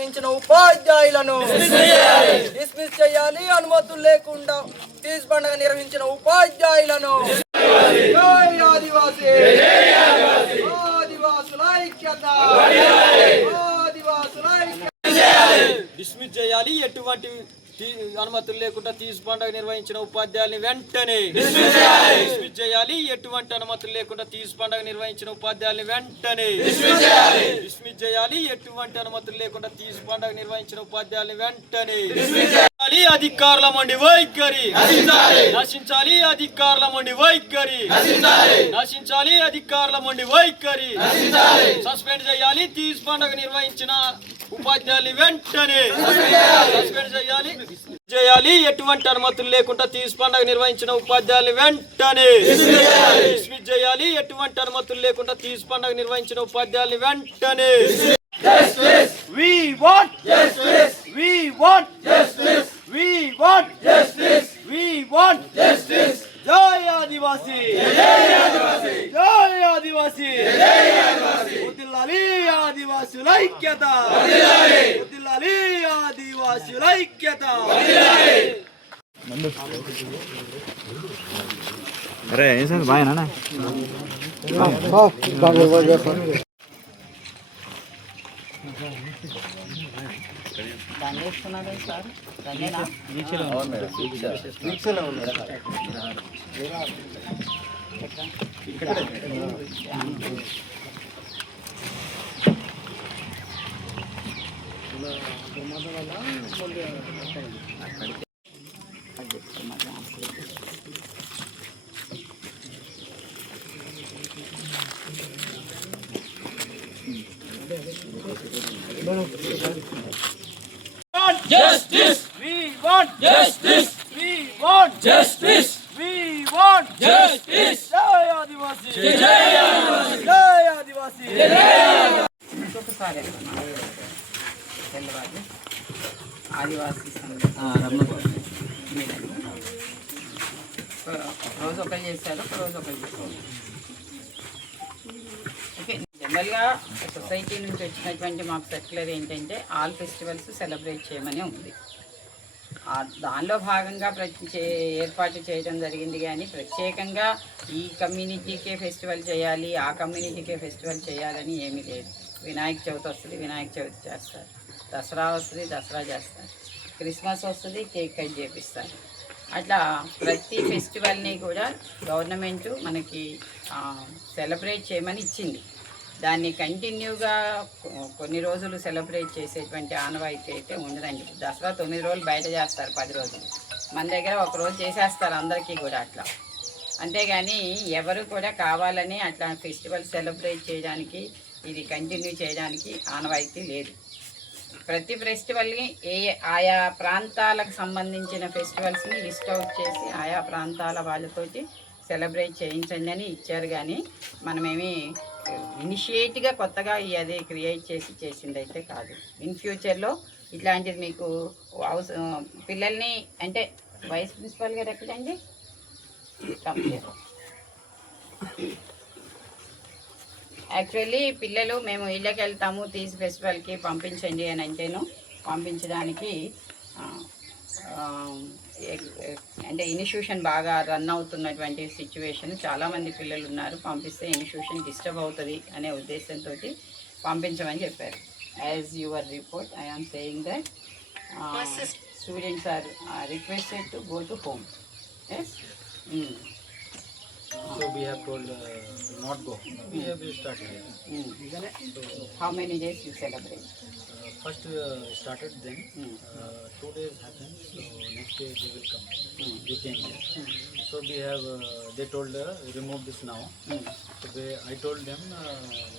నిర్వహించిన ఉపాధ్యాయులను డిస్మిస్ చేయాలి. అనుమతులు లేకుండా తీజ్ పండుగ నిర్వహించిన ఉపాధ్యాయులను జై ఆదివాసీ, ఆదివాసుల ఐక్యత, ఆదివాసుల ఐక్యత. డిస్మిస్ చేయాలి. ఎటువంటి అనుమతులు లేకుండా తీజ్ పండుగ నిర్వహించిన ఉపాధ్యాయుల్ని వెంటనే డిస్మిస్ చేయాలి. ఎటువంటి అనుమతులు లేకుండా తీజ్ పండుగ నిర్వహించిన ఉపాధ్యాయుల్ని వెంటనే డిస్మిస్ చేయాలి. ఎటువంటి అనుమతులు లేకుండా తీజ్ పండుగ నిర్వహించిన ఉపాధ్యాయుల్ని వెంటనే అధికారుల మండి వైఖరి నశించాలి. అధికారుల మండి వైఖరి నశించాలి. అధికారుల మండి వైఖరి సస్పెండ్ చేయాలి. తీజ్ పండుగ నిర్వహించిన ఉపాధ్యాయుల్ని వెంటనే సస్పెండ్ చేయాలి. ఎటువంటి అనుమతులు లేకుండా తీజ్ పండుగ నిర్వహించిన ఉపాధ్యాయుల్ని వెంటనే డిస్మిస్ చేయాలి. ఎటువంటి అనుమతులు లేకుండా తీజ్ పండుగ నిర్వహించిన ఉపాధ్యాయుల్ని వెంటనే We want justice. We want justice. We want justice. We want justice. జై ఆదివాసీ, జై ఆదివాసీ, జై ఆదివాసీ, జై ఆదివాసీ. ఉద్దిల్లాలి ఆదివాసుల ఐక్యత, ఉద్దిల్లాలి ఆదివాసుల ఐక్యత. అరే ఏం సార్ బాగా Justice. We want justice. We want justice. We want justice. జై ఆదివాసీ, జై ఆదివాసీ, జై ఆదివాసీ. ఇంకొకసారి తెల్లవారు ఆదివాసీ రోజు ఒకరు చేశారు, ఒక రోజు ఒకరు చేశారు. ఓకే, జనరల్గా సొసైటీ నుంచి వచ్చినటువంటి మాకు సర్క్యులర్ ఏంటంటే ఆల్ ఫెస్టివల్స్ సెలబ్రేట్ చేయమని ఉంది. దానిలో భాగంగా ఏర్పాటు చేయడం జరిగింది. కానీ ప్రత్యేకంగా ఈ కమ్యూనిటీకే ఫెస్టివల్ చేయాలి, ఆ కమ్యూనిటీకే ఫెస్టివల్ చేయాలని ఏమీ లేదు. వినాయక చవితి వస్తుంది, వినాయక చవితి చేస్తారు. దసరా వస్తుంది, దసరా చేస్తారు. క్రిస్మస్ వస్తుంది, కేక్ కట్ చేపిస్తారు. అట్లా ప్రతి ఫెస్టివల్ని కూడా గవర్నమెంటు మనకి సెలబ్రేట్ చేయమని ఇచ్చింది. దాన్ని కంటిన్యూగా కొన్ని రోజులు సెలబ్రేట్ చేసేటువంటి ఆనవాయితీ అయితే ఉండదండి. దసరా 9 రోజులు బయట చేస్తారు, 10 రోజులు మన దగ్గర ఒక రోజు చేసేస్తారు అందరికీ కూడా అట్లా. అంతేగాని ఎవరు కూడా కావాలని అట్లా ఫెస్టివల్ సెలబ్రేట్ చేయడానికి, ఇది కంటిన్యూ చేయడానికి ఆనవాయితీ లేదు. ప్రతి ఫెస్టివల్ని ఆయా ప్రాంతాలకు సంబంధించిన ఫెస్టివల్స్ని లిస్ట్ అవుట్ చేసి ఆయా ప్రాంతాల వాళ్ళతోటి సెలబ్రేట్ చేయించండి అని ఇచ్చారు. కానీ మనమేమి ఇనిషియేట్గా కొత్తగా అది క్రియేట్ చేసింది అయితే కాదు. ఇన్ ఫ్యూచర్లో ఇట్లాంటిది మీకు పిల్లల్ని అంటే వైస్ ప్రిన్సిపల్ గారు ఎక్కడండి యాక్చువల్లీ పిల్లలు మేము ఇళ్ళకి వెళ్తాము తీసి ఫెస్టివల్కి పంపించండి అని అంటేను పంపించడానికి అంటే ఇన్స్టిట్యూషన్ బాగా రన్ అవుతున్నటువంటి సిచ్యువేషన్, చాలామంది పిల్లలు ఉన్నారు, పంపిస్తే ఇన్స్టిట్యూషన్ డిస్టర్బ్ అవుతుంది అనే ఉద్దేశంతో పంపించమని చెప్పారు. As your report I am saying that students are requested to go to home. Yes So we have told not go. We have started. So how many days you celebrate? First started, then 2 days happened. So next day they will come. We came here. So we have. They told remove this now. So I told them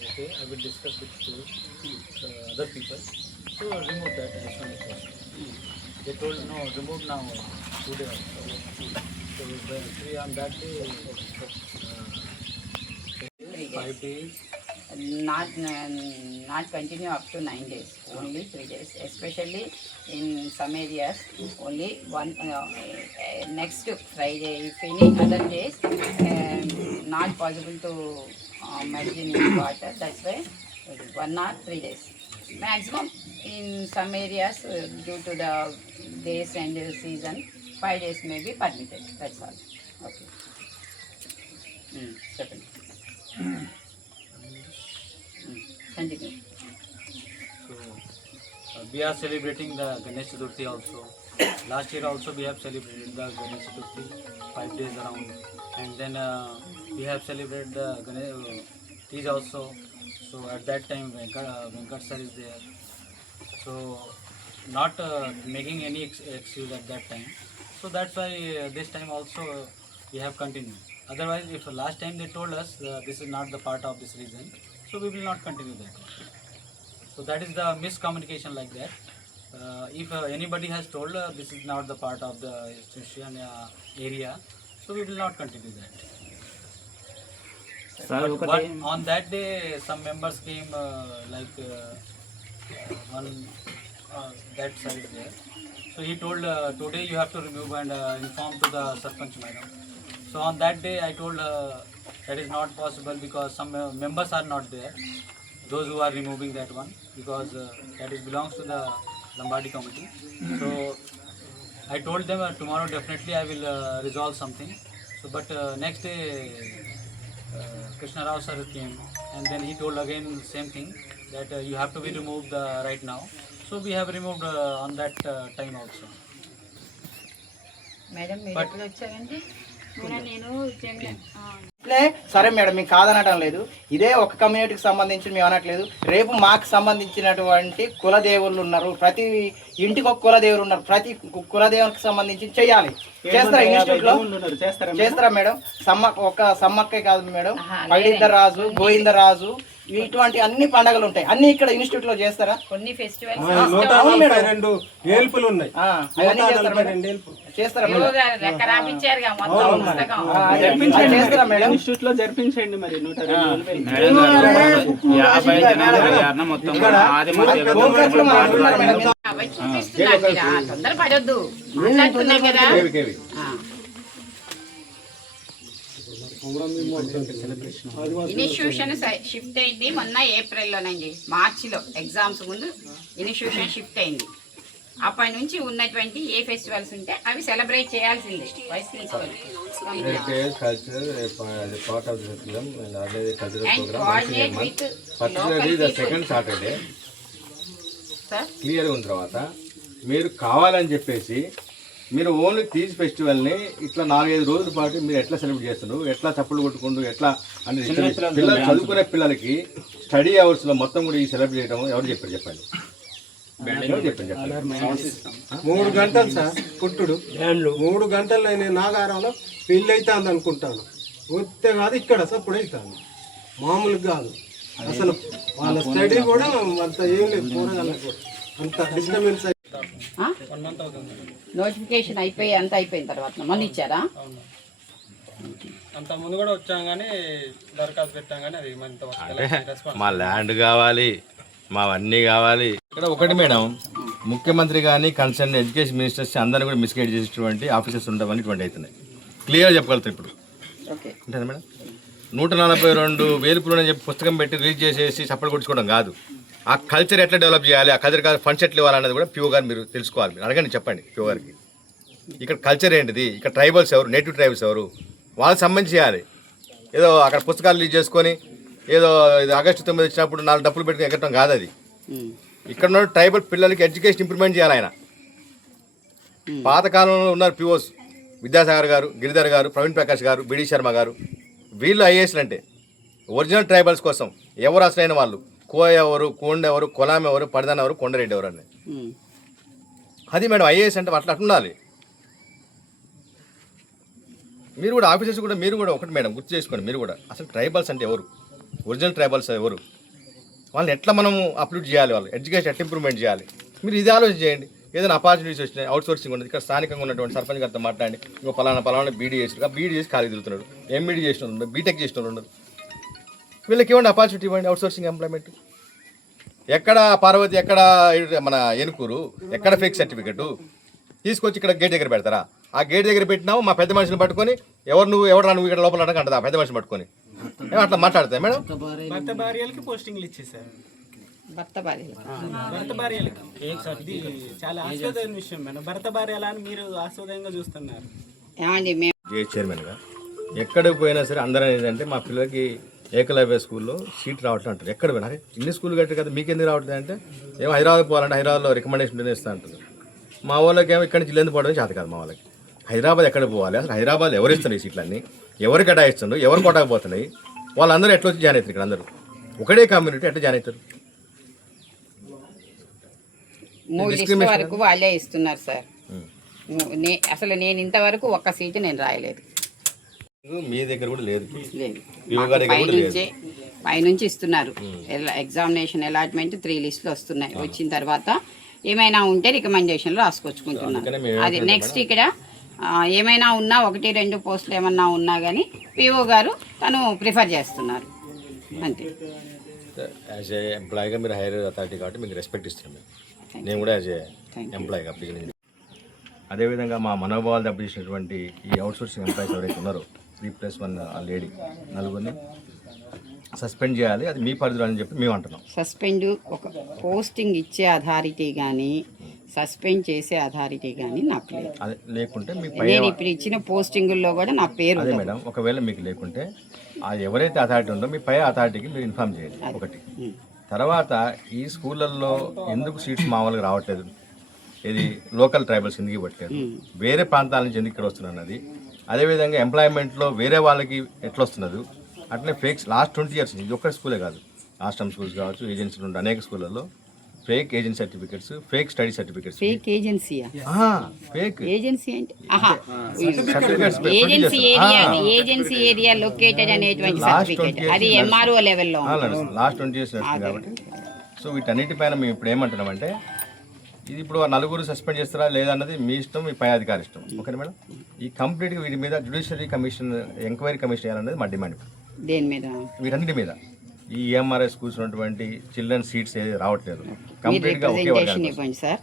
okay, I will discuss with other people. So remove that as soon as possible. They told no, remove now. Today. So actually on that day, 5 days. Not continue up to 9 days. Only 3 days. Especially in some areas, only one next Friday. If any other days not possible to merge in water, that's why 1 or 3 days. Maximum in some areas due to the days and season, 5 days may be permitted. That's all. Okay. Second. Continue. So we are celebrating the Ganesh Chaturthi also. Last year also we have celebrated the Ganesh Chaturthi 5 days around, and then we have celebrated the Ganesh Tej also. So at that time Venkat sir is there. So not making any excuse at that time. So that's why this time also we have continued. Otherwise, if last time they told us this is not the part of this region, so we will not continue that one. So that is the miscommunication like that. If anybody has told this is not the part of the Christian area, so we will not continue that. But on that day, some members came one that side is there. So he told today you have to remove and inform to the Sarpanch madam. So on that day I told that is not possible because some members are not there. Those who are removing that one because that is belongs to the Lambadi committee. So I told them tomorrow definitely I will resolve something. So but next day Krishna Rao sir came and then he told again same thing that you have to be removed right now. So we have removed on that time also. Madam, మీరు ఎప్పుడు వచ్చారండి? సరే madam, మీకు కాదనటం లేదు. ఇదే ఒక కమ్యూనిటీకి సంబంధించి మేము అనట్లేదు. రేపు మాకు సంబంధించినటువంటి కులదేవుళ్ళు ఉన్నారు, ప్రతి ఇంటికి ఒక కులదేవులు ఉన్నారు, ప్రతి కులదేవునికి సంబంధించి చేయాలి. చేస్తారా ఇన్స్టిట్యూట్ లో? చేస్తారా మేడం? ఒక సమ్మక్కే కాదు మేడం, పైడిద్దరాజు, గోవిందరాజు, ఇటువంటి అన్ని పండుగలు ఉంటాయి. అన్ని ఇక్కడ ఇన్స్టిట్యూట్ లో చేస్తారా? కొన్ని ఫెస్టివల్స్ చేస్తారా మేడం? ఇన్స్టిట్యూట్ లో జరిపించండి మరి. 150 తొందర పడొద్దు, మాట్లాడుతున్నాం కదా. ఇనిషియేషన్ షిఫ్ట్ అయింది మొన్న ఏప్రిల్లోనండి. మార్చిలో ఎగ్జామ్స్ ముందు ఇనిషియేషన్ షిఫ్ట్ అయింది. అప్పటి నుంచి ఉన్నటువంటి ఏ ఫెస్టివల్స్ ఉంటే అవి సెలబ్రేట్ చేయాల్సిందే వైస్ ప్రిన్సిపల్. క్లియర్గా ఉన్న తర్వాత మీరు కావాలని చెప్పేసి మీరు ఓన్లీ తీజ్ ఫెస్టివల్ని ఇట్లా 4-5 రోజుల పాటు మీరు ఎట్లా సెలబ్రేట్ చేస్తున్నారు, ఎట్లా చప్పులు కొట్టుకుంటూ ఎట్లా అంటే పిల్లలు చదువుకునే పిల్లలకి స్టడీ అవర్స్లో మొత్తం కూడా ఈ సెలబ్రేట్ చేయడం ఎవరు చెప్పారు చెప్పండి? 3 గంటలు సార్ పుట్టుడు, 3 గంటలు నేను నాగారంలో పెళ్ళి అవుతుంది అనుకుంటాను. వస్తే కాదు ఇక్కడ సప్పుడు అవుతాను, మామూలుగా కాదు అసలు. వాళ్ళ స్టడీ కూడా అంత ఏం లేదు, కూరగాయలకు అంత డిస్టర్బెన్స్. నోటిఫికేషన్ అయిపోయి అంత అయిపోయిన తర్వాత మొన్న ఇచ్చారా? అంత ముందు కూడా వచ్చాం కానీ దరఖాస్తు పెట్టాం కానీ అది మా ల్యాండ్ కావాలి, మావన్నీ కావాలి. ఇక్కడ ఒకటి మేడం, ముఖ్యమంత్రి కానీ కన్సర్న్ ఎడ్యుకేషన్ మినిస్టర్స్ అందరినీ కూడా మిస్గైడ్ చేసేటువంటి ఆఫీసర్స్ ఉండవని ఇటువంటి అవుతున్నాయి. క్లియర్గా చెప్పగలుగుతారు ఇప్పుడు. అంతేనా మేడం? 142 వేలుపులు అని చెప్పి పుస్తకం పెట్టి రిలీజ్ చేసేసి చప్పలు కొట్టుకోవడం కాదు. ఆ కల్చర్ ఎట్లా డెవలప్ చేయాలి, ఆ కల్చర్ ఫండ్స్ ఎట్లా ఇవ్వాలన్నది కూడా పిఓ గారు మీరు తెలుసుకోవాలి. మీరు అడగండి, చెప్పండి పిఓ గారికి. ఇక్కడ కల్చర్ ఏంటిది, ఇక్కడ ట్రైబల్స్ ఎవరు, నేటివ్ ట్రైబల్స్ ఎవరు, వాళ్ళకి సంబంధించి చేయాలి. ఏదో అక్కడ పుస్తకాలు రిలీజ్ చేసుకొని ఏదో ఇది ఆగస్టు 9 వచ్చినప్పుడు 4 డబ్బులు పెట్టుకుని ఎక్కడం కాదు అది. ఇక్కడ ఉన్న ట్రైబల్ పిల్లలకి ఎడ్యుకేషన్ ఇంప్రూవ్మెంట్ చేయాలి. ఆయన పాతకాలంలో ఉన్నారు పిఓస్, విద్యాసాగర్ గారు, గిరిధర్ గారు, ప్రవీణ్ ప్రకాష్ గారు, బిడి శర్మ గారు. వీళ్ళు ఐఏఎస్లు అంటే ఒరిజినల్ ట్రైబల్స్ కోసం ఎవరు అసలైన వాళ్ళు, కోయ ఎవరు, కోండ ఎవరు, కొలాం ఎవరు, పడదాన్ ఎవరు, కొండరెడ్డి ఎవరు అని. అది మేడం ఐఏఎస్ అంటే అట్లా ఉండాలి. మీరు కూడా ఆఫీసర్స్ కూడా మీరు కూడా ఒకటి మేడం గుర్తు చేసుకోండి. మీరు కూడా అసలు ట్రైబల్స్ అంటే ఎవరు, ఒరిజినల్ ట్రైబల్స్ ఎవరు, వాళ్ళని ఎట్లా మనం అప్లూట్ చేయాలి, వాళ్ళు ఎడ్యుకేషన్ ఎట్లా ఇంప్రూవ్మెంట్ చేయాలి, మీరు ఇది ఆలోచన చేయండి. ఏదైనా ఆపర్చునిటీస్ వచ్చినాయి, అవుట్ సోర్సింగ్ ఉన్నది, ఇక్కడ స్థానికంగా ఉన్నటువంటి సర్పంచ్ గారితో మాట్లాడి ఇంకో పలానా బీడీ చేసి బీడీ చేసి ఖాళీ తిరుగుతున్నాడు, ఎంబీడీ చేసిన వాళ్ళు ఉన్నారు, బీటెక్ చేసిన వాళ్ళు ఉన్నారు. వీళ్ళకి ఇవ్వండి ఆపర్చునిటీ, ఇవ్వండి అవుట్ సోర్సింగ్ ఎంప్లాయ్మెంట్. ఎక్కడ పార్వతి, ఎక్కడ మన ఎనుకూరు, ఎక్కడ ఫేక్ సర్టిఫికెట్ తీసుకొచ్చి ఇక్కడ గేట్ దగ్గర పెడతారా? ఆ గేట్ దగ్గర పెట్టినావు మా పెద్ద మనుషులు పట్టుకొని ఎవరు నువ్వు ఇక్కడ లోపల అంటది ఆ పెద్ద మనుషులు పట్టుకొని అట్లా మాట్లాడతాయి మేడం. భర్త భార్యలకి పోస్టింగ్లు ఇచ్చేసారు. భర్త భార్య భర్త భార్యలకు ఇది చాలా ఆస్వాదమైన విషయం మేడం. భర్త భార్యలా అని మీరు ఆస్వాదంగా చూస్తున్నారు. ఏమండి మేము జే చైర్మన్గా ఎక్కడికి పోయినా సరే అందరూ ఏంటంటే మా పిల్లలకి ఏకలవ్య స్కూల్లో సీట్ రావట్లేదు అంటారు. ఎక్కడ పోయినా అరే ఇన్ని స్కూల్ కట్టారు కదా మీకు ఎందుకు రావట్లేదు అంటే ఏమో హైదరాబాద్ పోవాలంటే హైదరాబాద్లో రికమెండేషన్ ఇస్తా అంటారు. మా వాళ్ళకి ఏమో ఇక్కడి నుంచి జిల్లేందు పోవడం చేత కాదు. మా వాళ్ళకి హైదరాబాద్ ఎక్కడ పోవాలి, అసలు హైదరాబాద్ ఎవరు ఇస్తున్నారు ఈ సీట్లన్నీ, ఎవరు కేటాయిస్తున్నారు, ఎవరు కొట్టకపోతున్నాయి, వాళ్ళందరూ ఎట్లా వచ్చి జాయిన్ అవుతారు ఇక్కడ అందరూ ఒకటే కమ్యూనిటీ ఎట్లా జాయిన్ అవుతారు? 3 లిస్టుల వరకు వాళ్ళే ఇస్తున్నారు సార్. అసలు నేను ఇంతవరకు ఒక్క సీటు నేను రాయలేదు. మీ దగ్గర కూడా లేదు, లేదు. వివో గారి దగ్గర కూడా లేదు. పైనుంచి ఇస్తున్నారు. ఎగ్జామినేషన్ అలాట్మెంట్ 3 లిస్టులు వస్తున్నాయి. వచ్చిన తర్వాత ఏమైనా ఉంటే రికమెండేషన్లు రాసుకొచ్చుకుంటున్నాను. అది నెక్స్ట్ ఇక్కడ ఏమైనా ఉన్నా 1-2 పోస్టులు ఏమన్నా ఉన్నా కానీ పిఓ గారు తను ప్రిఫర్ చేస్తున్నారు అంతే. యాజ్ ఏ ఎంప్లాయీగా మీరు హైయర్ అథారిటీ కాబట్టి మీకు రెస్పెక్ట్ ఇస్తున్నాను. నేను కూడా యాజ్ ఏ ఎంప్లాయీగా అప్లికేషన్. అదేవిధంగా మా మనోభావాలు దెబ్బతీసినటువంటి ఈ అవుట్సోర్సింగ్ ఎంప్లాయీస్ ఎవరైతే ఉన్నారో 3+1 ఆ లేడీ 4ని సస్పెండ్ చేయాలి, అది మీ పరిధిలో అని చెప్పి మేము అంటున్నాం. సస్పెండ్ ఒక పోస్టింగ్ ఇచ్చే అథారిటీ కానీ సస్పెండ్ చేసే అథారిటీ కానీ నాకు లేదు. అదే లేకుంటే మీ పై నేను ఇప్పుడు ఇచ్చిన పోస్టింగుల్లో కూడా నా పేరు అదే మేడం, ఒకవేళ మీకు లేకుంటే అది ఎవరైతే అథారిటీ ఉందో మీ పై అథారిటీకి మీరు ఇన్ఫార్మ్ చేయాలి ఒకటి. తర్వాత ఈ స్కూళ్ళల్లో ఎందుకు సీట్స్ మామూలుగా రావట్లేదు, ఇది లోకల్ ట్రైబల్స్ ఎందుకు ఇవ్వట్లేదు, వేరే ప్రాంతాల నుంచి ఎందుకు ఇక్కడ వస్తున్నారు అన్నది. అదేవిధంగా ఎంప్లాయ్మెంట్లో వేరే వాళ్ళకి ఎట్లా వస్తున్నది. అట్లనే ఫేక్స్ లాస్ట్ 20 years ఇది ఒక్క స్కూలే కాదు, ఆశ్రమ్ స్కూల్స్ కావచ్చు, ఏజెన్సీలు ఉండే అనేక స్కూళ్ళల్లో fake agency certificates, fake study certificates. Fake ఏజెన్సీయా? ఫేక్ ఏజెన్సీ అంటే ఏజెన్సీ ఏరియా లొకేటెడ్ అనేటువంటి సర్టిఫికెట్ అది ఎంఆర్ఓ లెవెల్లో లాస్ట్ 20 years నడుస్తుంది కాబట్టి. సో వీటన్నిటిపైన మేము ఇప్పుడు ఏమంటున్నామంటే ఇది ఇప్పుడు 4 సస్పెండ్ చేస్తారా లేదా అన్నది మీ ఇష్టం, మీ పై అధికారి ఇష్టం. ఓకే మేడం, ఈ కంప్లీట్గా వీటి మీద జ్యుడిషియరీ కమిషన్ ఎంక్వైరీ కమిషన్ చేయాలనేది మా డిమాండ్. దేని మీద? వీటన్నిటి మీద ఈ ఈఎంఆర్ఐ స్కూల్స్ ఉన్నటువంటి చిల్డ్రన్ సీట్స్ ఏది రావట్లేదు కంప్లీట్గా ఒకే వర్గానికి. ఇవ్వండి సార్,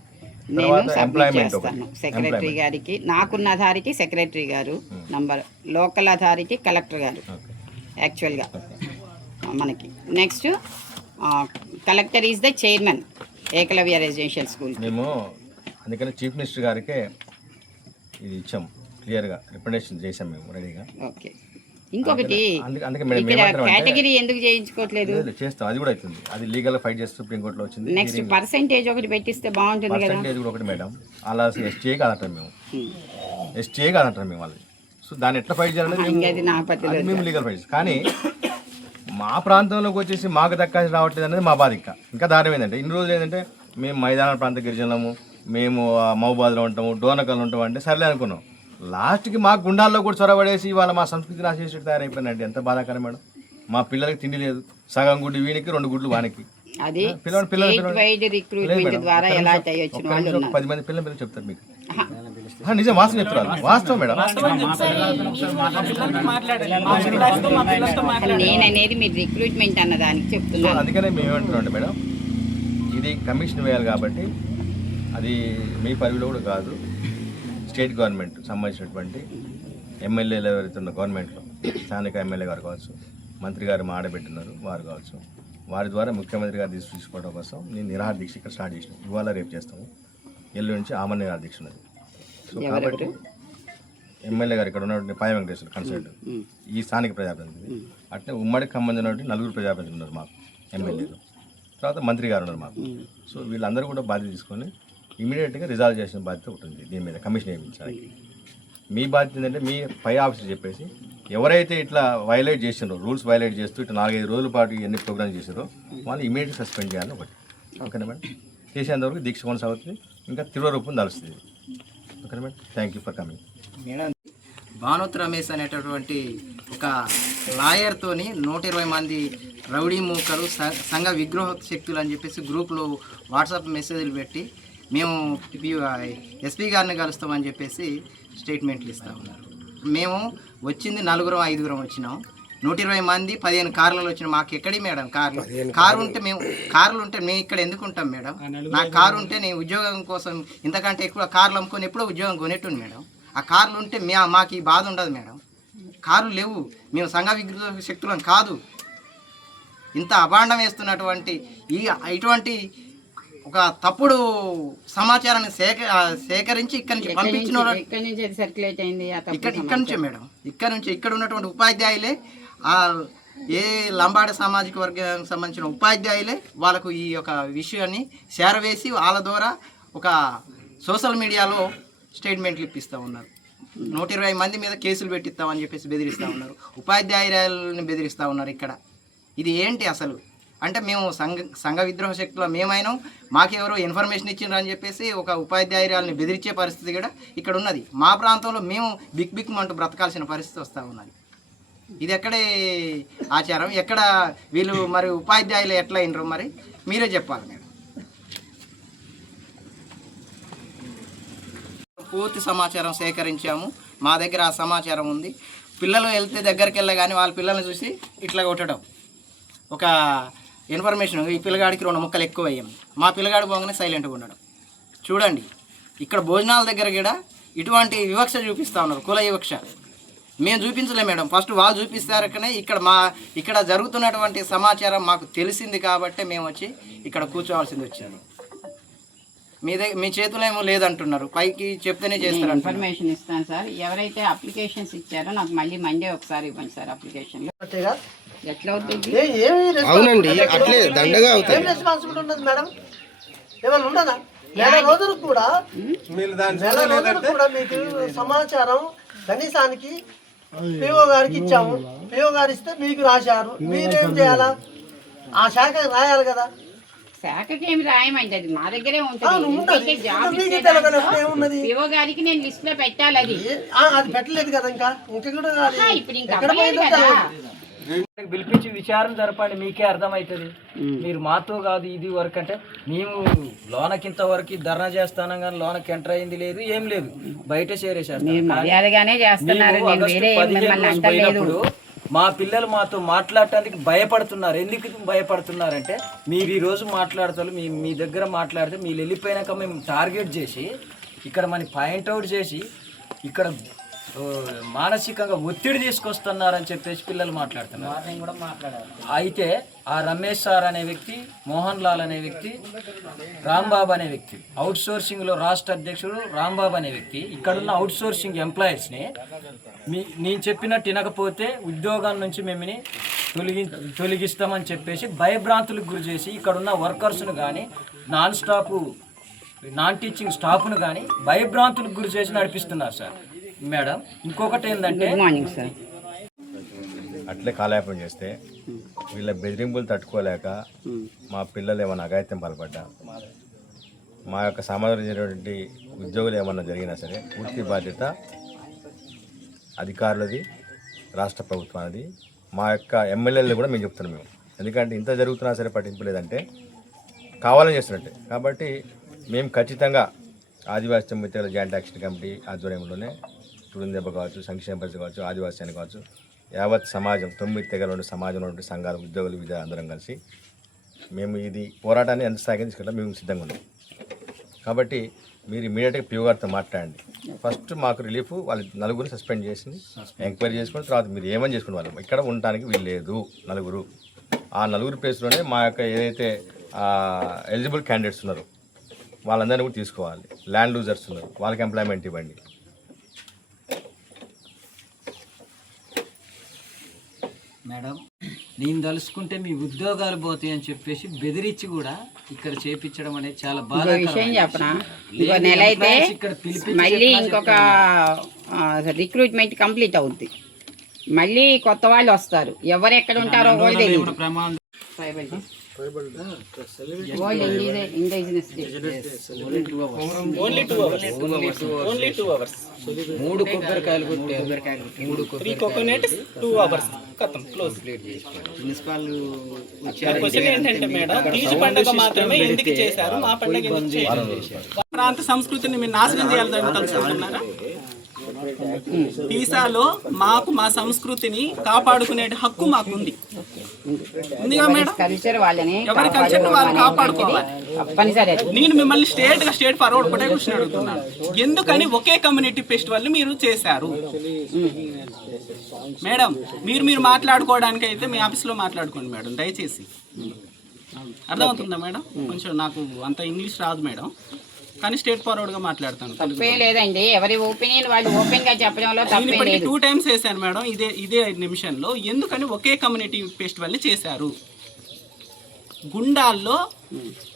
నేను సబ్మిట్ చేస్తాను సెక్రటరీ గారికి. నాకున్న అథారిటీ సెక్రటరీ గారు నంబర్, లోకల్ అథారిటీ కలెక్టర్ గారు యాక్చువల్గా మనకి. Next collector is the chairman Ekalavya residential school. మేము అందుకని చీఫ్ మినిస్టర్ గారికే ఇది ఇచ్చాం, క్లియర్గా రిప్రజెంటేషన్ చేసాం మేము రెడీగా. ఓకే, ఇంకొకటి అందుకే కేటగిరీ ఎందుకు చేయించుకోవట్లేదు? చేస్తాం, అది కూడా అవుతుంది. అది లీగల్ ఫైట్ చేస్తూ సుప్రీంకోర్టులో వచ్చింది. నెక్స్ట్ పర్సెంటేజ్ ఒకటి పెట్టిస్తే బాగుంటుంది కదా. పర్సెంటేజ్ కూడా ఒకటి మేడం, అలా ఎస్టీఏ కాదంటాం మేము, ఎస్టీఏ కాదంటాం మేము వాళ్ళది. సో దాన్ని ఎట్లా ఫైట్ చేయాలనేది మేము లీగల్ ఫైట్. కానీ మా ప్రాంతంలోకి వచ్చేసి మాకు దక్కాల్సి రావట్లేదు అనేది మా బాధ. ఇంకా దారుణం ఏంటంటే ఇన్ని రోజులు ఏంటంటే మేము మైదాన ప్రాంత గిరిజనులము, మేము మహబూబాద్లో ఉంటాము, డోనకల్లో ఉంటాము అంటే సర్లే అనుకున్నాం. లాస్ట్కి మా గుండాల్లో కూడా చొరబడేసి వాళ్ళ మా సంస్కృతి నాశేసి తయారైపోయినండి. ఎంత బాధాకరం మేడం. మా పిల్లలకి తిండి లేదు, సగం గుడ్డు వీనికి 2 గుడ్లు వానికి. అది పిల్లలు 10 మంది పిల్లలు చెప్తారు మీకు. నిజం వాస్తవం చెప్తారు, వాస్తవం మేడం. నేననేది మీరు రిక్రూట్మెంట్ అన్న దానికి చెప్తున్నాను. అందుకనే మేము ఏమంటున్నాం మేడం, ఇది కమిషన్ వేయాలి కాబట్టి అది మీ పరిధిలో కూడా కాదు. స్టేట్ గవర్నమెంట్ సంబంధించినటువంటి ఎమ్మెల్యేలు ఎవరైతే ఉన్న గవర్నమెంట్లో స్థానిక ఎమ్మెల్యే గారు కావచ్చు, మంత్రి గారు మా ఆడబెట్టున్నారు వారు కావచ్చు, వారి ద్వారా ముఖ్యమంత్రి గారు తీసుకోవడం కోసం నేను నిరాహార దీక్ష ఇక్కడ స్టార్ట్ చేసినాం. ఇవాళ రేపు చేస్తాము, ఎల్లు నుంచి ఆమరణ నిరాహార దీక్ష ఉన్నది. సో కాబట్టి ఎమ్మెల్యే గారు ఇక్కడ ఉన్నటువంటి పాయ వెంకటేశ్వర కన్సల్ట్ ఈ స్థానిక ప్రజాప్రతినిధి, అట్లే ఉమ్మడికి సంబంధించినటువంటి 4 ప్రజాప్రతినిధులు ఉన్నారు మాకు ఎమ్మెల్యేలు, తర్వాత మంత్రి గారు ఉన్నారు మాకు. సో వీళ్ళందరూ కూడా బాధ్యత తీసుకొని ఇమీడియట్గా రిజాల్వ్ చేసిన బాధ్యత ఉంటుంది. దీని మీద కమిషన్ వేయించడానికి మీ బాధ్యత ఏంటంటే మీ పై ఆఫీసర్ చెప్పేసి ఎవరైతే ఇట్లా వైలేట్ చేసినారో, రూల్స్ వైలేట్ చేస్తూ ఇట్లా 4-5 రోజుల పాటు ఎన్ని ప్రోగ్రామ్స్ చేశారో వాళ్ళు ఇమీడియట్గా సస్పెండ్ చేయాలని ఒకటి. ఓకేనా మేడం, చేసేంతవరకు దీక్ష కొనసాగుతుంది, ఇంకా తీవ్ర రూపం దాలుస్తుంది. ఓకేనా madam, thank you for coming. Madam, Bhanuth Ramesh అనేటటువంటి ఒక లాయర్తోని 120 మంది రౌడీ మూకలు సంఘ విగ్రహ శక్తులు అని చెప్పేసి గ్రూప్లో వాట్సాప్ మెసేజ్లు పెట్టి మేము ఎస్పీ గారిని కలుస్తామని చెప్పేసి స్టేట్మెంట్లు ఇస్తూ ఉన్నారు. మేము వచ్చింది 4-5 వచ్చినాం, 120 మంది 15 కార్లలో వచ్చినాం. మాకు ఎక్కడి మేడం కారు ఉంటే మేము ఇక్కడ ఎందుకు ఉంటాం మేడం? నాకు కారు ఉంటే నేను ఉద్యోగం కోసం ఇంతకంటే ఎక్కువ కార్లు అమ్ముకొని ఎప్పుడో ఉద్యోగం కొనేట్టుంది మేడం. ఆ కార్లు ఉంటే మాకు ఈ బాధ ఉండదు మేడం. కార్లు లేవు, మేము సంఘ విగ్రహ శక్తులను కాదు. ఇంత అభాండం వేస్తున్నటువంటి ఇటువంటి ఒక తప్పుడు సమాచారాన్ని సేకరించి ఇక్కడి నుంచి పంపించిన ఎక్కడి నుంచి అది సర్క్యులేట్ అయింది ఇక్కడ నుంచే మేడం, ఇక్కడ ఉన్నటువంటి ఉపాధ్యాయులే, ఏ లంబాడ సామాజిక వర్గానికి సంబంధించిన ఉపాధ్యాయులే వాళ్ళకు ఈ యొక్క విషయాన్ని చేరవేసి వాళ్ళ ద్వారా ఒక సోషల్ మీడియాలో స్టేట్మెంట్లు ఇప్పిస్తూ ఉన్నారు. 120 మంది మీద కేసులు పెట్టిస్తామని చెప్పేసి బెదిరిస్తూ ఉన్నారు. ఉపాధ్యాయురాలని బెదిరిస్తూ ఉన్నారు. ఇక్కడ ఇది ఏంటి అసలు అంటే మేము సంఘ విద్రోహ శక్తులు మేమైనా మాకెవరో ఇన్ఫర్మేషన్ ఇచ్చిండ్రు అని చెప్పేసి ఒక ఉపాధ్యాయురాలని బెదిరించే పరిస్థితి కూడా ఇక్కడ ఉన్నది. మా ప్రాంతంలో మేము బిక్ అంటూ బ్రతకాల్సిన పరిస్థితి వస్తూ ఉన్నది. ఇది ఎక్కడే ఆచారం, ఎక్కడ వీళ్ళు మరి ఉపాధ్యాయులు ఎట్లా అయినరు మరి మీరే చెప్పాలి మేడం. పూర్తి సమాచారం సేకరించాము, మా దగ్గర ఆ సమాచారం ఉంది. పిల్లలు వెళ్తే దగ్గరికి వెళ్ళే కానీ వాళ్ళ పిల్లల్ని చూసి ఇట్లా కొట్టడం, ఒక ఇన్ఫర్మేషన్ ఈ పిల్లగాడికి 2 ముక్కలు ఎక్కువ వేయం, మా పిల్లగాడు పోగానే సైలెంట్గా ఉండడం. చూడండి ఇక్కడ భోజనాల దగ్గర కూడా ఇటువంటి వివక్ష చూపిస్తూ ఉన్నారు, కుల వివక్ష. మేము చూపించలేం మేడం, ఫస్ట్ వాళ్ళు చూపిస్తారకనే ఇక్కడ జరుగుతున్నటువంటి సమాచారం మాకు తెలిసింది కాబట్టి మేము వచ్చి ఇక్కడ కూర్చోవాల్సింది వచ్చాను. మీ చేతిలో ఏమో లేదంటున్నారు, పైకి చెప్తేనే చేస్తారు. ఇన్ఫర్మేషన్ ఇస్తాను సార్. ఎవరైతే అప్లికేషన్స్ ఇచ్చారో నాకు మళ్ళీ మండే ఒకసారి ఇవ్వండి సార్. అప్లికేషన్ ఎట్లా అవుతుంది? అవునండి, అట్లే దండగా అవుతుంది. రెస్పాన్సిబిలిటీ ఉండదు మేడం, ఏమైనా ఉండదా? నెల రోజులు కూడా మీకు సమాచారం కనీసానికి పిఓ గారికి ఇచ్చాము. పిఓ గారు ఇస్తే మీకు రాశారు, మీరేం చేయాలా? ఆ శాఖకి రాయాలి కదా. శాఖకి ఏమి రాయమంటే అది మా దగ్గరే ఉంటుంది. పిఓ గారికి నేను లిస్ట్ లో పెట్టాలి. అది పెట్టలేదు కదా, ఇంకా కూడా ఇప్పుడు ఇంకా పిలిపించి విచారణ జరపండి, మీకే అర్థమవుతుంది. మీరు మాతో కాదు ఇది వరకు అంటే మేము లోనకింత వరకు ధర్నా చేస్తాను కానీ లోనకి ఎంటర్ అయింది లేదు, ఏం లేదు, బయట పోయినప్పుడు మా పిల్లలు మాతో మాట్లాడటానికి భయపడుతున్నారు. ఎందుకు భయపడుతున్నారంటే మీరు ఈ రోజు మాట్లాడతారు, మీ దగ్గర మాట్లాడితే మీరు వెళ్ళిపోయినాక మేము టార్గెట్ చేసి ఇక్కడ మన పాయింట్అవుట్ చేసి ఇక్కడ మానసికంగా ఒత్తిడి తీసుకొస్తున్నారని చెప్పేసి పిల్లలు మాట్లాడుతున్నారు. అయితే ఆ రమేష్ సార్ అనే వ్యక్తి, మోహన్ లాల్ అనే వ్యక్తి, రాంబాబు అనే వ్యక్తి, అవుట్ సోర్సింగ్లో రాష్ట్ర అధ్యక్షుడు రాంబాబు అనే వ్యక్తి ఇక్కడున్న అవుట్ సోర్సింగ్ ఎంప్లాయీస్ని నేను చెప్పినట్టు వినకపోతే ఉద్యోగాల నుంచి మేమని తొలగిస్తామని చెప్పేసి భయభ్రాంతులకు గురి చేసి ఇక్కడున్న వర్కర్స్ను కానీ నాన్ టీచింగ్ స్టాఫ్ను కానీ భయభ్రాంతులకు గురి చేసి నడిపిస్తున్నారు సార్. మేడం ఇంకొకటి ఏంటంటే అట్లే కాలయాపన చేస్తే వీళ్ళ బెదిరింపులు తట్టుకోలేక మా పిల్లలు ఏమైనా అఘాయిత్యం పాల్పడ్డా, మా యొక్క సమాజమైనటువంటి ఉద్యోగులు ఏమన్నా జరిగినా సరే పూర్తి బాధ్యత అధికారులది, రాష్ట్ర ప్రభుత్వానికి, మా యొక్క ఎమ్మెల్యేలు కూడా మేము చెప్తున్నాం. మేము ఎందుకంటే ఇంత జరుగుతున్నా సరే పట్టింపు లేదంటే కావాలని చేస్తున్నట్టే. కాబట్టి మేము ఖచ్చితంగా ఆదివాసీ మిత్రుల జాయింట్ యాక్షన్ కమిటీ ఆధ్వర్యంలోనే తుడుందెబ్బ కావచ్చు, సంక్షేమ పరిస్థితి కావచ్చు, ఆదివాసీ అని కావచ్చు, యావత్ సమాజం 9 తెగల నుండి సమాజంలో ఉండే సంఘాలు, ఉద్యోగులు, విద్య అందరం కలిసి మేము ఇది పోరాటాన్ని ఎంత స్థాయికి తీసుకెళ్ళాం మేము సిద్ధంగా ఉన్నాం. కాబట్టి మీరు ఇమీడియట్గా పిఓ గారితో మాట్లాడండి. ఫస్ట్ మాకు రిలీఫ్ వాళ్ళు 4 సస్పెండ్ చేసి ఎంక్వైరీ చేసుకుని తర్వాత మీరు ఏమని చేసుకునే వాళ్ళం ఇక్కడ ఉండటానికి వీలు లేదు. 4 ఆ 4 ప్లేస్లోనే మా యొక్క ఏదైతే ఎలిజిబుల్ క్యాండిడేట్స్ ఉన్నారో వాళ్ళందరినీ కూడా తీసుకోవాలి. ల్యాండ్ లూజర్స్ ఉన్నారు, వాళ్ళకి ఎంప్లాయ్మెంట్ ఇవ్వండి. మేడం నేను తలుసుకుంటే మీ ఉద్యోగాలు పోతాయి అని చెప్పేసి బెదిరించి కూడా ఇక్కడ చేపించడం అనేది చాలా బాగా విషయం చెప్పనా. ఇంకో నెల అయితే మళ్ళీ ఇంకొక రిక్రూట్మెంట్ కంప్లీట్ అవుద్ది, మళ్ళీ కొత్త వాళ్ళు వస్తారు. ఎవరు ఎక్కడ ఉంటారో కూడా తెలియదు. ఇండిజినస్ మూడు కొబ్బరికాయలు ప్రాంత సంస్కృతిని మీరు నాశనం చేయాలని తలుచుకుంటున్నారా? పీసాలో మాకు మా సంస్కృతిని కాపాడుకునే హక్కు మాకు ఉంది. ఎవరి కల్చర్ వాళ్ళు కాపాడుకోవాలి. నేను మిమ్మల్ని స్టేట్ ఫార్వర్డ్ కూడా క్వశ్చన్ అడుగుతున్నాను, ఎందుకని ఒకే కమ్యూనిటీ ఫెస్టివల్ మీరు చేశారు? మేడం మీరు మాట్లాడుకోవడానికి అయితే మీ ఆఫీస్లో మాట్లాడుకోండి మేడం, దయచేసి. అర్థమవుతుందా మేడం? కొంచెం నాకు అంత ఇంగ్లీష్ రాదు మేడం, కానీ స్ట్రేట్ ఫార్వర్డ్గా మాట్లాడతాను. తప్పే లేదండి, ఎవరి ఒపీనియన్ వాళ్ళు ఓపెన్గా చెప్పడంలో తప్పే ఇప్పటికి లేదు. 2 times వేశాను మేడం ఇదే 5 నిమిషంలో. ఎందుకని ఒకే కమ్యూనిటీ ఫెస్టివల్ని చేశారు? గుండాల్లో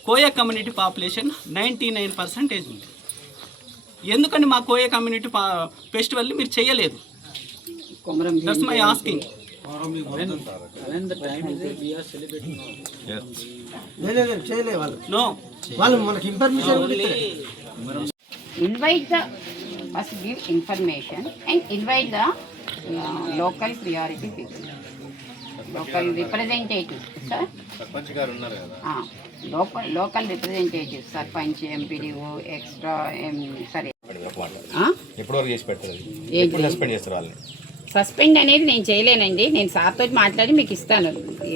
కోయ కమ్యూనిటీ పాపులేషన్ 99% ఉంది. ఎందుకని మా కోయ కమ్యూనిటీ ఫెస్టివల్ని మీరు చేయలేదు? That's my asking. When the time is there, we are celebrating now. లేదు చేయలే వాళ్ళు నో, వాళ్ళు మనకి ఇన్ఫర్మేషన్ కూడా ఇస్తారు. Invite the, must give information and invite the local priority people, local representatives, sir. Sarpanch గారు ఉన్నారు కదా, local representatives, sarpanch, MPDO, extra సరే. ఎప్పటివరకు చేసి పెడతారు? ఎప్పుడు సస్పెండ్ చేస్తారు వాళ్ళని? సస్పెండ్ అనేది నేను చేయలేనండి, నేను సార్తో మాట్లాడి మీకు ఇస్తాను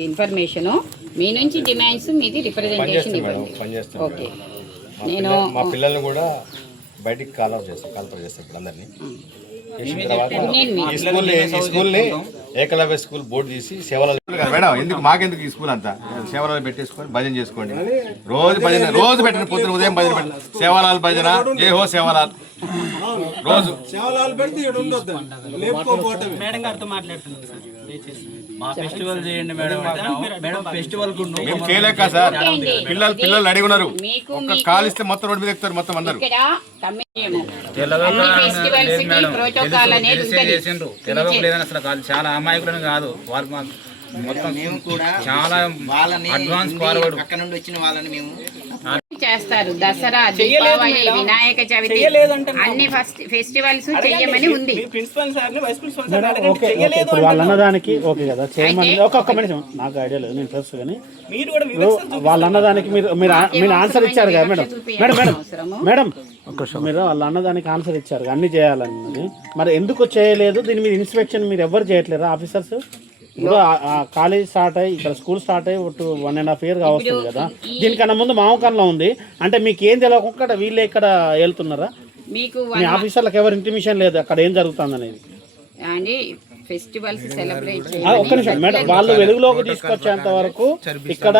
ఇన్ఫర్మేషను. మీ నుంచి డిమాండ్స్, మీది రిప్రజెంటేషన్ ఇవ్వండి. ఓకే, నేను మా పిల్లల్ని కూడా బయటికి కాల్ఫర్ చేస్తాను ఇప్పుడు అందరినీ. చేసిన తర్వాత ఈ స్కూల్ని ఏకలవ్య స్కూల్ బోర్డు తీసి సేవలు మేడం, ఎందుకు మాకెందుకు ఈ స్కూల్ అంతా సేవలాలు పెట్టేసుకొని భజన చేసుకోండి. రోజు పెట్టండి, పొద్దున ఉదయం భజన పెట్టండి, సేవలాల్ భజన, జై హో సేవలాల్ రోజు. సేవలాలు పెడితే ఇక్కడ ఉండొద్దు, లేపుకోపోవటమే. మేడం గారితో మాట్లాడుతున్నాను సార్, దయచేసి. మా ఫెస్టివల్ చేయండి మేడం. మేడం ఫెస్టివల్ మేము చేయలేక సార్, పిల్లలు అడిగి ఉన్నారు. ఒక్క కాల్ ఇస్తే మొత్తం రోడ్డు మీద ఎక్కుతారు మొత్తం అందరూ. తెలవలేదని అసలు కాదు, చాలా అమాయకులను కాదు వాళ్ళు, మొత్తం మేము కూడా చాలా వాళ్ళని అడ్వాన్స్ ఫార్వర్డ్ అక్కడ నుండి వచ్చిన వాళ్ళని మేము చేస్తారు. దసరా, దీపావళి, వినాయక చవితి అన్ని ఫెస్టివల్స్ చెయ్యమని ఉంది. ప్రిన్సిపల్ సార్ని, వైస్ ప్రిన్సిపల్ సార్ అడగండి. ఓకే, ఇప్పుడు వాళ్ళు అన్నదానికి ఓకే కదా చేయమని ఒక్కొక్క నిమిషం, నాకు ఐడియా లేదు, నేను తెలుసు. కానీ మీరు కూడా వాళ్ళు అన్నదానికి మీరు ఆన్సర్ ఇచ్చారు కదా మేడం. మేడం మీరు వాళ్ళు అన్నదానికి ఆన్సర్ ఇచ్చారు, అన్ని చేయాలన్నది. మరి ఎందుకు చేయలేదు? దీని మీద ఇన్స్పెక్షన్ మీరు ఎవరు చేయట్లేరా ఆఫీసర్స్? ఇప్పుడు కాలేజ్ స్టార్ట్ అయ్యి ఇక్కడ స్కూల్ స్టార్ట్ అయ్యి 1.5 year వస్తుంది కదా, దీనికన్నా ముందు మామకంలో ఉంది అంటే మీకు ఏం తెలియకుండా వీళ్ళే ఇక్కడ వెళ్తున్నారా? మీకు మీ ఆఫీసర్లకు ఎవరు ఇంటిమేషన్ లేదు అక్కడ ఏం జరుగుతుంది అనేది? అండి ఫెస్టివల్స్ సెలబ్రేట్ ఒక్క నిమిషం మేడం, వాళ్ళు వెలుగులోకి తీసుకొచ్చేంత వరకు ఇక్కడ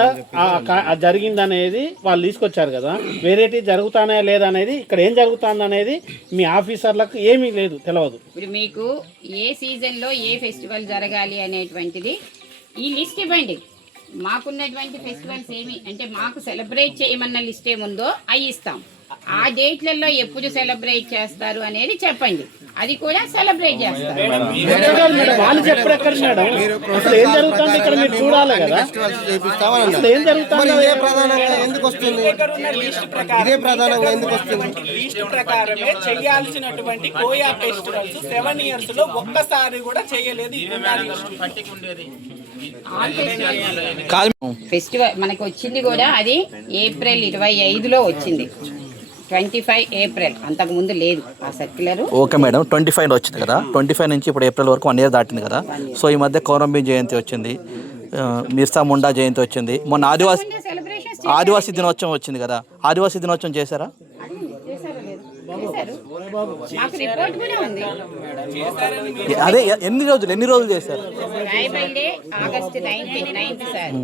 జరిగింది అనేది వాళ్ళు తీసుకొచ్చారు కదా, వేరేటి జరుగుతానే లేదా అనేది, ఇక్కడ ఏం జరుగుతుంది అనేది మీ ఆఫీసర్లకు ఏమీ లేదు, తెలియదు. ఇప్పుడు మీకు ఏ సీజన్లో ఏ ఫెస్టివల్ జరగాలి అనేటువంటిది ఈ లిస్ట్ ఇవ్వండి. మాకున్నటువంటి ఫెస్టివల్స్ ఏమి అంటే మాకు సెలబ్రేట్ చేయమన్న లిస్ట్ ఏముందో అవి ఇస్తాం. ఆ డేట్లలో ఎప్పుడు సెలబ్రేట్ చేస్తారు అనేది చెప్పండి, అది కూడా సెలబ్రేట్ చేస్తారు. వాళ్ళు చెప్పారు ఎక్కడ మేడం, అసలు ఏం జరుగుతుంది ఇక్కడ మీరు చూడాలి కదా, అసలు ఏం జరుగుతుంది? ఇదే ప్రధానంగా ఎందుకు వస్తుంది? ఇదే ప్రధానంగా ఎందుకు వస్తుంది? లిస్ట్ ప్రకారమే చేయాల్సినటువంటి కోయా ఫెస్టివల్స్ 7 years లో ఒక్కసారి కూడా చేయలేదు. ఫెస్టివల్ మనకు వచ్చింది కూడా అది April 25లో వచ్చింది, 25 April, అంతకు ముందు లేదు ఆ సర్క్యులర్. ఓకే మేడం, 25 వచ్చింది కదా, 25 నుంచి ఇప్పుడు ఏప్రిల్ వరకు 1 year దాటింది కదా. సో ఈ మధ్య కౌరంబీ జయంతి వచ్చింది, మిర్సా ముండా జయంతి వచ్చింది, మొన్న ఆదివాసీ దినోత్సవం వచ్చింది కదా, ఆదివాసీ దినోత్సవం చేశారా? అదే ఎన్ని రోజులు చేశారు? Tribal day August 9th sir.